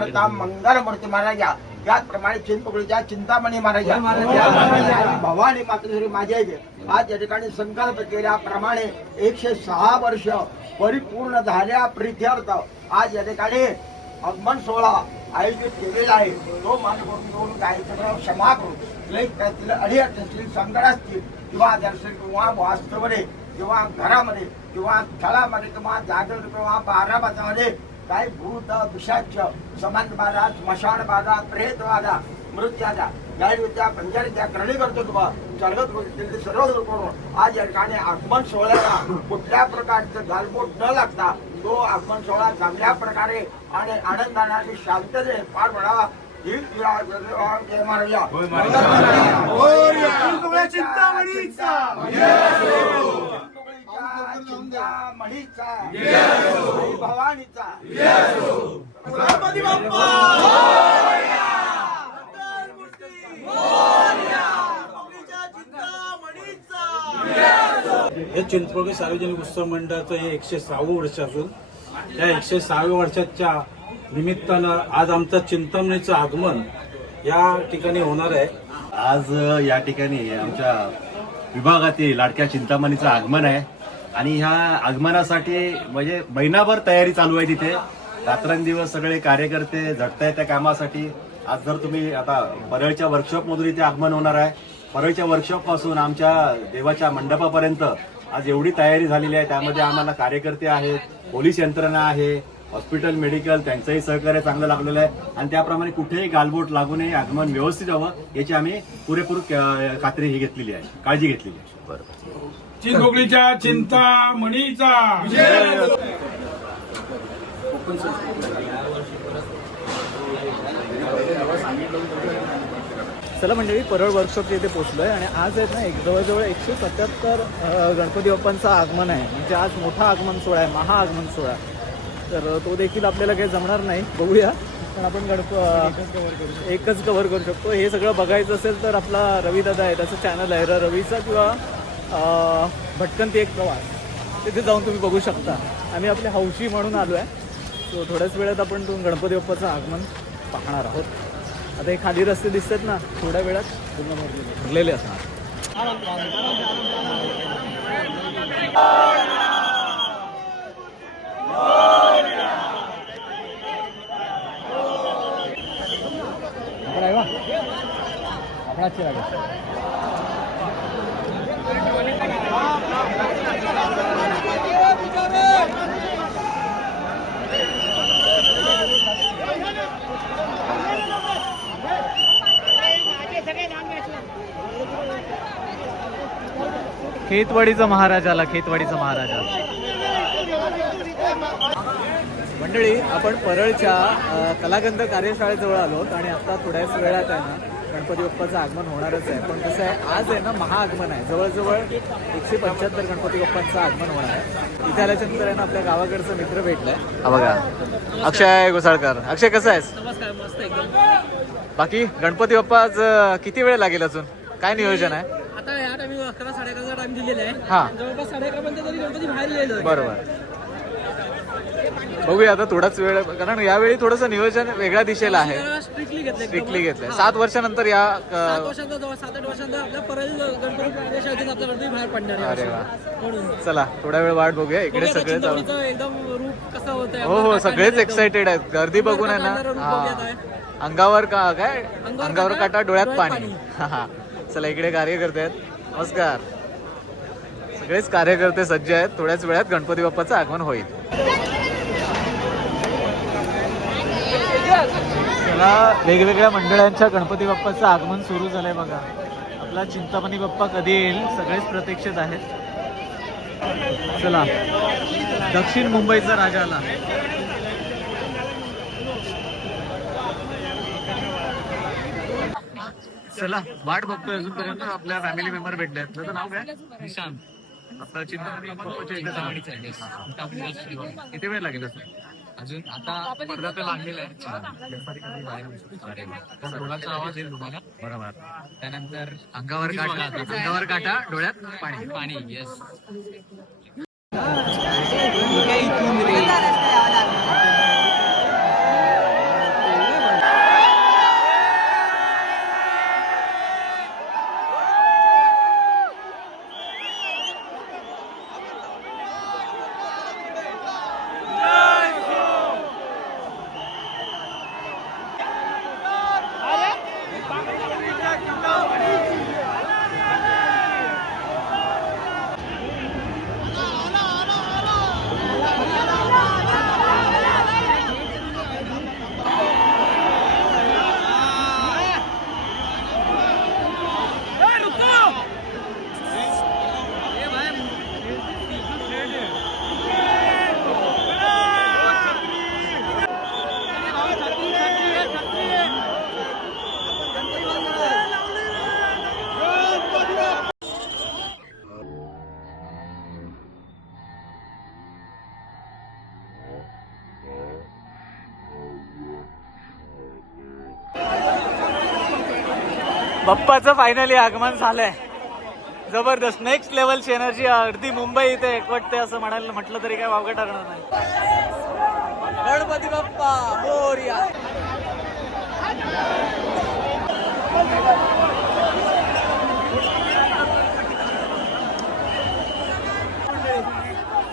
समर्थ मंगलमूर्ती महाराजा त्याचप्रमाणे चिंतपुळीच्या चिंतामणी महाराजा भवानी मातृश्री इथे आज या ठिकाणी संकल्प केल्याप्रमाणे एकशे सहा वर्ष परिपूर्ण झाल्या प्रित्यर्थ. आज या ठिकाणी आगमन सोहळा आयोजित केलेला आहे. तो माझ्याकडून काही सगळं क्षमा करू लई त्यातील अडीअडचण असतील संकट असतील किंवा दर्शन किंवा वास्तवमध्ये किंवा घरामध्ये किंवा स्थळामध्ये किंवा जागरण किंवा बाराबाजामध्ये काही भूत पिशाच समान बाधा स्मशान बाधा प्रेत बाधा मृत्याचा गायडूच्या पंजारीच्या करणी करतो किंवा चढगत होतील ते सर्व दूर करून आज या ठिकाणी आगमन सोहळ्याला कुठल्या प्रकारचं गालबोट न लागता तो आगमन सोहळा चांगल्या प्रकारे आणि आनंदाने आणि शांततेने पार पडावा ही विरा- चिंतामणीचा भवानीचा. गणपती बाप्पा. हे चिंचपोळी सार्वजनिक उत्सव मंडळाचं हे एकशे सहावं वर्ष असून या एकशे सहाव्या वर्षाच्या निमित्तानं आज आमचं चिंतामणीचं आगमन या ठिकाणी होणार आहे. आज या ठिकाणी आमच्या विभागातील लाडक्या चिंतामणीचं आगमन आहे. आणि ह्या आगमनासाठी म्हणजे महिनाभर तयारी चालू आहे तिथे. रात्रंदिवस सगळे कार्यकर्ते झटताय त्या कामासाठी. आज जर तुम्ही आता परळच्या वर्कशॉपमधून इथे आगमन होणार आहे. परळच्या वर्कशॉपपासून आमच्या देवाच्या मंडपापर्यंत आज एवढी तयारी झालेली आहे. त्यामध्ये आम्हाला कार्यकर्ते आहेत पोलीस यंत्रणा आहे हॉस्पिटल मेडिकल त्यांचंही सहकार्य चांगलं लागलेलं आहे. आणि त्याप्रमाणे कुठेही गालबोट लागू नये आगमन व्यवस्थित हवं याची आम्ही पुरेपूर खात्री ही घेतलेली आहे काळजी घेतलेली आहे. चिंचोकलीच्या चिंता मणीचा चला म्हणजे मंडळी परळ वर्कशॉपच्या इथे पोचलो आहे आणि आज आहेत ना एक जवळजवळ एकशे सत्याहत्तर गणपती बाप्पांचं आगमन आहे. म्हणजे आज मोठा आगमन सोहळा आहे महाआगमन सोहळा. तर तो देखील आपल्याला काही जमणार नाही. बघूया. पण आपण गणप एकच कव्हर करू शकतो. हे सगळं बघायचं असेल तर आपला रवीदादा आहे त्याचं चॅनल आहे. र- रवीचा किंवा भटकंती एक प्रवास. तिथे जाऊन तुम्ही बघू शकता. आम्ही आपल्या हौशी म्हणून आलो आहे. सो थोड्याच वेळात आपण तो गणपती बाप्पाचं आगमन पाहणार आहोत. आता हे खाली रस्ते दिसतात ना थोड्या वेळात पूर्ण भरलेले. भरलेले असणार. आपण खेतवाडीचा महाराज आला खेतवाडीचा महाराज आला. मंडळी आपण परळच्या कलागंध कार्यशाळेजवळ आलो आणि आता थोड्याच वेळात आहे ना गणपती बाप्पाचं आगमन होणारच आहे. पण कसं आहे आज आहे ना महाआगमन आहे. जवळजवळ एकशे पंच्याहत्तर गणपती बाप्पांचं आगमन होणार आहे. इथे आल्याच्यानंतर आहे ना आपल्या गावाकडचा मित्र भेटलाय. हा बघा. अक्षय घोसाळकर अक्षय कसं आहेस? बाकी गणपती बाप्पा आज अ, किती वेळ लागेल अजून? काय नियोजन आहे? आता या अकरा साडे अकराचा टाइम दिलेला आहे. हा. जवळपास साडे अकरा पर्यंत तरी गणपती बाहेर येईल बरोबर. बघूया आता थोडाच वेळ कारण यावेळी थोडस नियोजन वेगळ्या दिशेला आहे. स्ट्रिक्टली घेतलंय स्ट्रिक्टली घेतलंय. सात वर्षानंतर या सात अ, वर्षांचा जवळ सात आठ वर्षांचा आपल्या परळ गणपती प्रदेशातून आपला गणपती बाहेर पडणार आहे. अरे वा. म्हणून. चला थोडा वेळ वाट बघूया. इकडे बघूया आता सगळे जाऊ एकदम रूप कसं होत आहे हो हो सगळेच एक्साइटेड आहेत. गर्दी बघून आहे ना. हा. अंगावर का काय? अंगावर अंगावर काटा, डोळ्यात पाणी. हा, हा. चला इकडे कार्यकर्ते आहेत. नमस्कार. सगळेच कार्यकर्ते सज्ज आहेत. थोड्याच वेळात गणपती बाप्पाचं आगमन होईल. चला वेगवेगळ्या मंडळांच्या गणपती बाप्पाचं आगमन सुरू झालंय बघा. आपला चिंतामणी बाप्पा कधी येईल सगळेच प्रतीक्षित आहेत. चला दक्षिण मुंबईचा राजा आला चला वाट बघतोय अजूनपर्यंत. आपल्या फॅमिली मेंबर भेटले आहेत. त्याचं नाव काय? निशांत. इथे. जाणार. किती वेळ लागेल असं? अजून आता पडदा तर लागलेला आहे. आवाज येईल तुम्हाला बरोबर. त्यानंतर अंगावर काटा अंगावर काटा डोळ्यात पाणी. पाणी येस बाप्पाचं फायनली आगमन झालंय. जबरदस्त. नेक्स्ट लेवलची एनर्जी अर्धी मुंबई इथे एकवटते असं म्हणायला म्हटलं तरी काय वावगं ठरणार नाही. गणपती बाप्पा मोरया.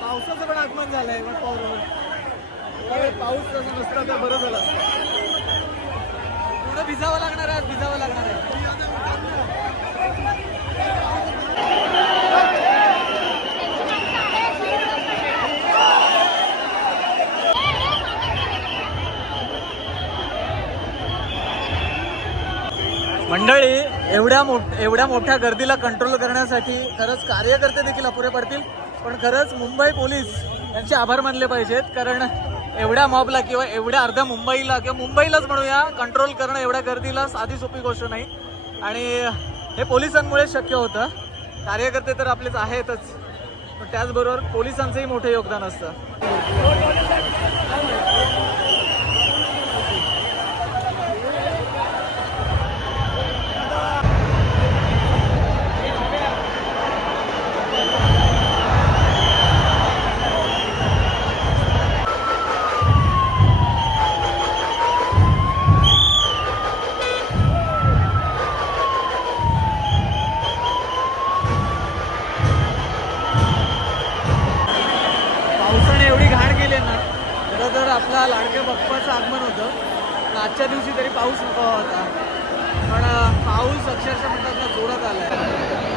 पावसाचं पण आगमन झालंय पाऊस पाऊस तसं नसतं तर बरं झालं असतं. भिजावं लागणार आहे भिजावं लागणार आहे. मंडळी एवढ्या मोठ एवढ्या मोठ्या गर्दीला कंट्रोल करण्यासाठी खरंच कार्यकर्ते देखील अपुरे पडतील पण खरंच मुंबई पोलीस यांचे आभार मानले पाहिजेत कारण एवढ्या मॉबला किंवा एवढ्या अर्ध्या मुंबईला किंवा मुंबईलाच म्हणूया कंट्रोल करणं एवढ्या गर्दीला साधी सोपी गोष्ट नाही. आणि हे पोलिसांमुळे शक्य होतं. कार्यकर्ते तर आपलेच आहेतच. पण त्याचबरोबर पोलिसांचंही मोठं योगदान असतं पावसाने एवढी घाण केली ना खरं तर आपला लाडक्या बाप्पाचं आगमन होतं. पण आजच्या दिवशी तरी पाऊस नको होता. पण पाऊस अक्षरशः म्हणतात ना जोरात आलाय. आहे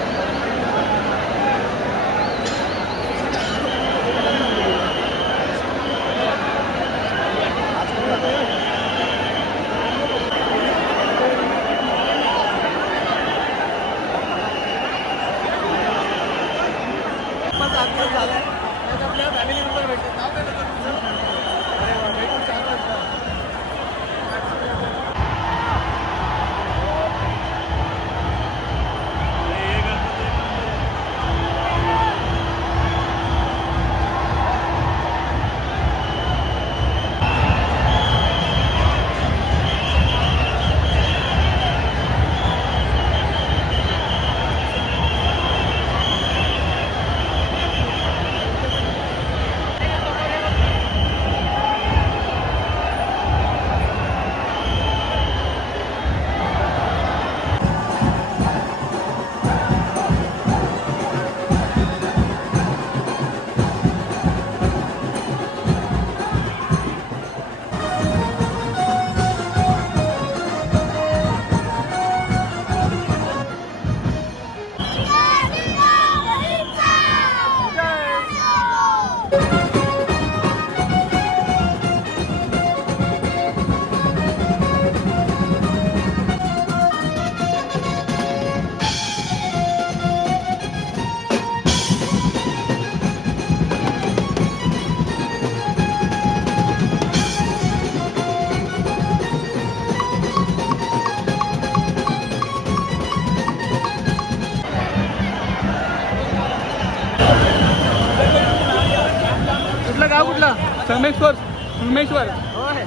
कुठलं गाव कुठलं? संगमेश्वर संगमेश्वर होय.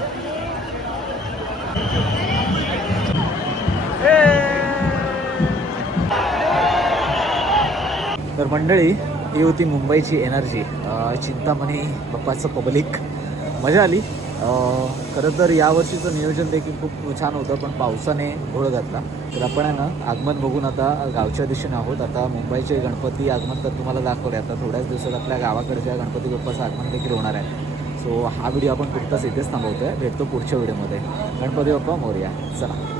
तर मंडळी ही होती मुंबईची एनर्जी. चिंतामणी बाप्पाचं पब्लिक. मजा आली. खरं तर यावर्षीचं नियोजन देखील खूप छान होतं पण पावसाने घोळ घातला. तर आपण आहे ना आगमन बघून आता गावच्या दिशेने आहोत. आता मुंबईचे गणपती आगमन तर तुम्हाला दाखवले. आता थोड्याच दिवसात आपल्या गावाकडच्या गणपती बाप्पाचं आगमन देखील होणार आहे. सो हा व्हिडिओ आपण तुर्तास इथेच थांबवतो आहे भेटतो पुढच्या व्हिडिओमध्ये. गणपती बाप्पा मोर्या. चला.